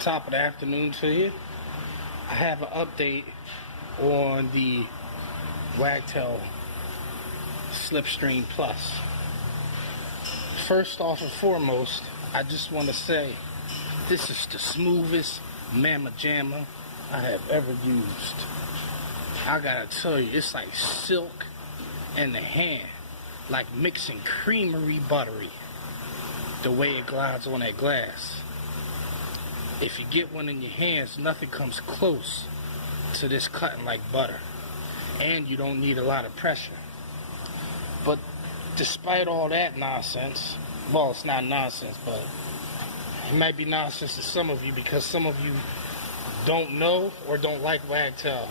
Top of the afternoon to you. I have an update on the Wagtail Slipstream Plus. First off and foremost, I just want to say this is the smoothest mamma jamma I have ever used. I gotta tell you, it's like silk in the hand, like mixing creamery buttery, the way it glides on that glass. If you get one in your hands, nothing comes close to this cutting like butter. And you don't need a lot of pressure. But despite all that nonsense, well, it's not nonsense, but it might be nonsense to some of you because some of you don't know or don't like Wagtail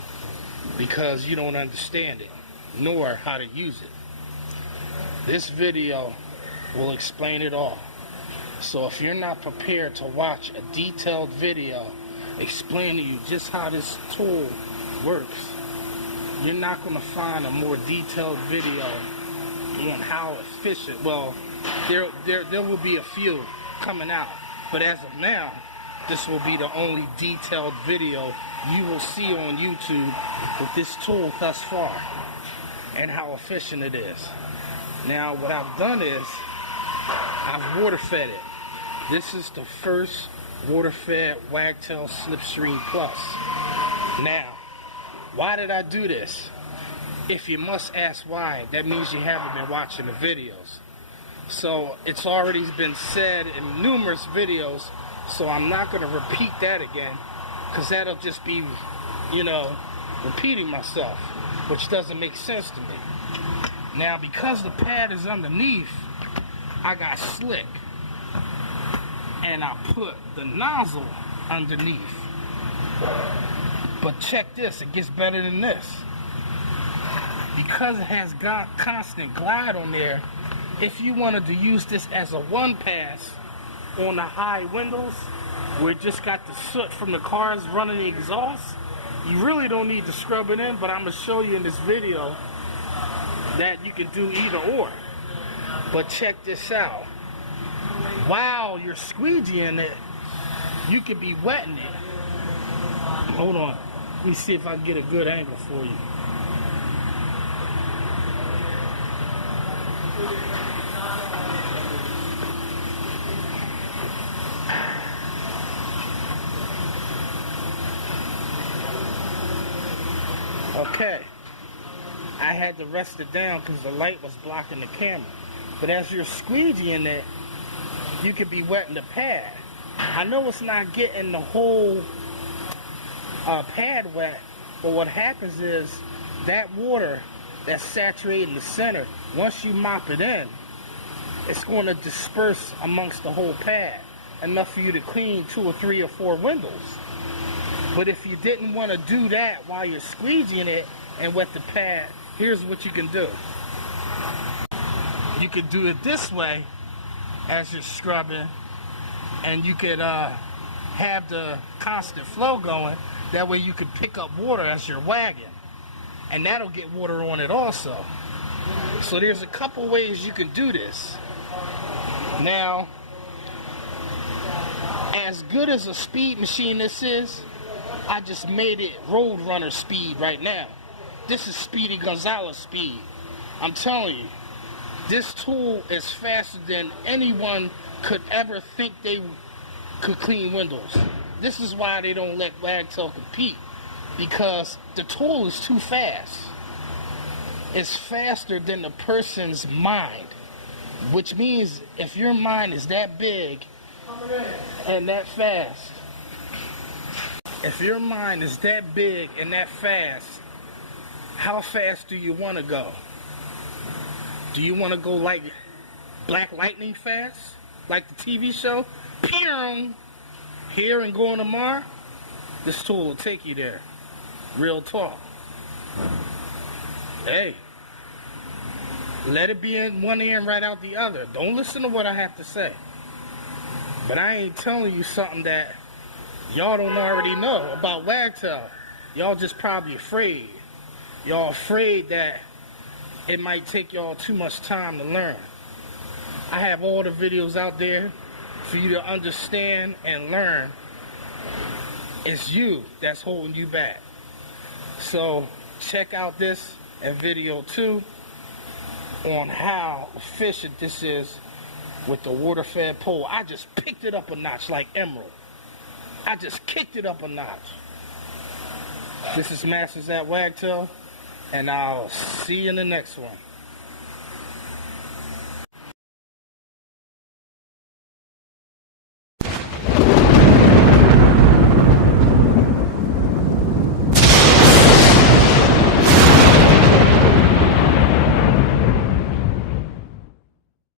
because you don't understand it, nor how to use it. This video will explain it all. So if you're not prepared to watch a detailed video explaining to you just how this tool works, you're not going to find a more detailed video on how efficient. Well, there will be a few coming out, but as of now, this will be the only detailed video you will see on YouTube with this tool thus far and how efficient it is. Now, what I've done is I've WaterFed it. This is the first WaterFed Wagtail Slipstream Plus. Now, why did I do this? If you must ask why, that means you haven't been watching the videos. So it's already been said in numerous videos, so I'm not going to repeat that again, because that'll just be, repeating myself, which doesn't make sense to me. Now, because the pad is underneath, I got slick. And I put the nozzle underneath. But check this, it gets better than this. Because it has got constant glide on there, if you wanted to use this as a one pass on the high windows, where it just got the soot from the cars running the exhaust, you really don't need to scrub it in, but I'm going to show you in this video that you can do either or. But check this out. While you're squeegeeing it, you could be wetting it. Hold on. Let me see if I can get a good angle for you. Okay. I had to rest it down because the light was blocking the camera. But as you're squeegeeing it, you could be wetting the pad. I know it's not getting the whole pad wet, but what happens is that water that's saturating the center, once you mop it in, it's going to disperse amongst the whole pad, enough for you to clean 2 or 3 or 4 windows. But if you didn't want to do that while you're squeegeeing it and wet the pad, here's what you can do. You could do it this way as you're scrubbing, and you could have the constant flow going. That way you could pick up water as you're wagging, and that'll get water on it also. So there's a couple ways you can do this. Now, as good as a speed machine this is, I just made it road runner speed right now. This is Speedy Gonzalez speed. I'm telling you, this tool is faster than anyone could ever think they could clean windows. This is why they don't let Wagtail compete, because the tool is too fast. It's faster than the person's mind, which means if your mind is that big and that fast, if your mind is that big and that fast, how fast do you want to go? Do you want to go like Black Lightning fast? Like the TV show? Pew! Here and going tomorrow? This tool will take you there. Real talk. Hey. Let it be in one ear and right out the other. Don't listen to what I have to say. But I ain't telling you something that y'all don't already know about Wagtail. Y'all just probably afraid. Y'all afraid that it might take y'all too much time to learn. I have all the videos out there for you to understand and learn It's you that's holding you back. So check out this and video 2 on how efficient this is with the WaterFed pole. I just picked it up a notch like Emerald. I just kicked it up a notch. This is Masters at Wagtail, and I'll see you in the next one.